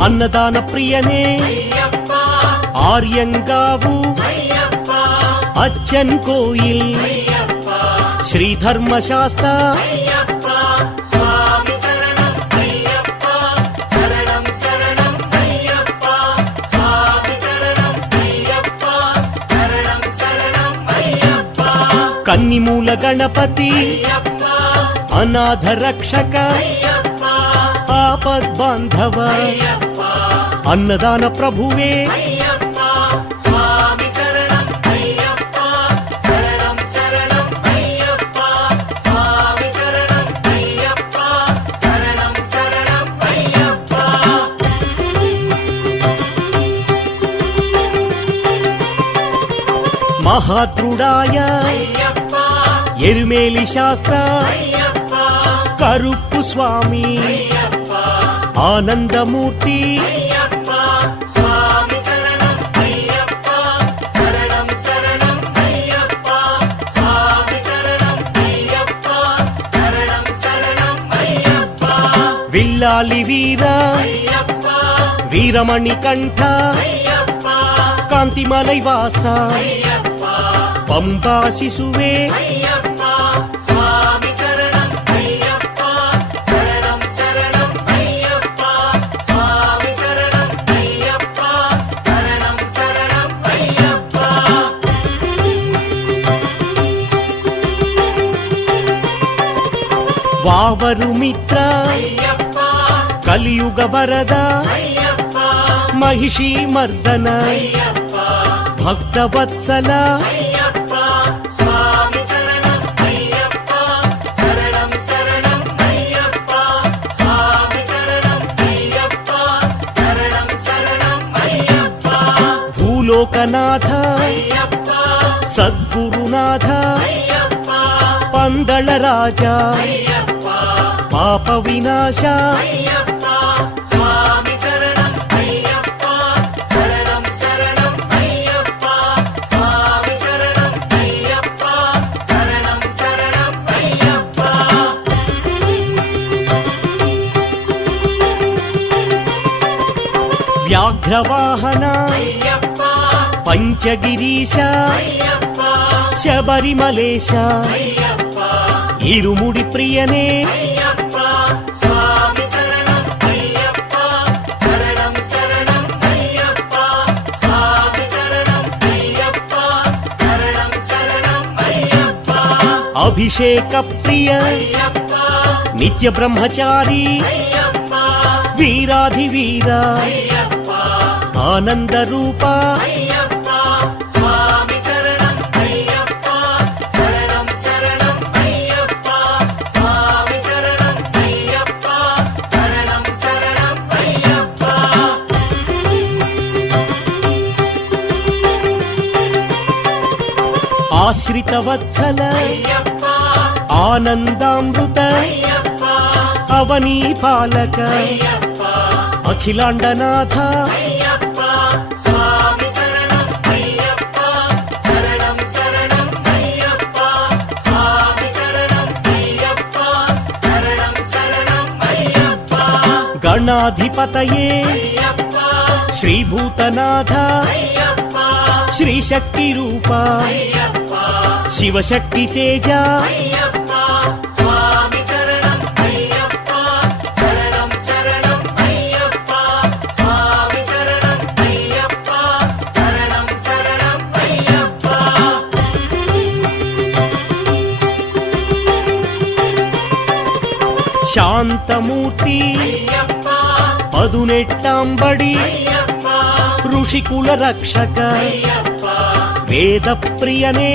అన్నదాన ప్రియనే ఆర్యంగావు అచ్చన్ కోయిల్ శ్రీ ధర్మశాస్త్ర కన్నిమూల గణపతి అనాథ రక్షక ఆపద్ బాంధవ అన్నదాన ప్రభువే మహాద్రుడాయ ఎరుమేలి శాస్త్ర కరుప్పు స్వామి ఆనందమూర్తి విల్లాలి వీర వీరమణి కంఠ కాంతిమలై వాస పంబా శిశువే వావరు మిత్ర కలియుగ వరద మహిషీ మర్దన భక్తవత్సల భూలోకనాథ సద్గురునాథ పందళ రాజా పాప వినాశ వ్యాఘ్రవాహన పంచగిరీశ శబరిమలేశ ఇరుముడి ప్రియనే అభిషేక ప్రియ నిత్య బ్రహ్మచారి వీరాధి వీర ఆనంద రూప ఆశ్రిత వత్సల ఆనందామృత అవనీ పాలక అఖిలాండనాథ గణాధిపతయే శ్రీభూతనాథ శ్రీశక్తి రూప శివశక్తి తేజ శాంతమూర్తి పదునెట్టాంబడి ఋషికుల రక్షక వేద ప్రియనే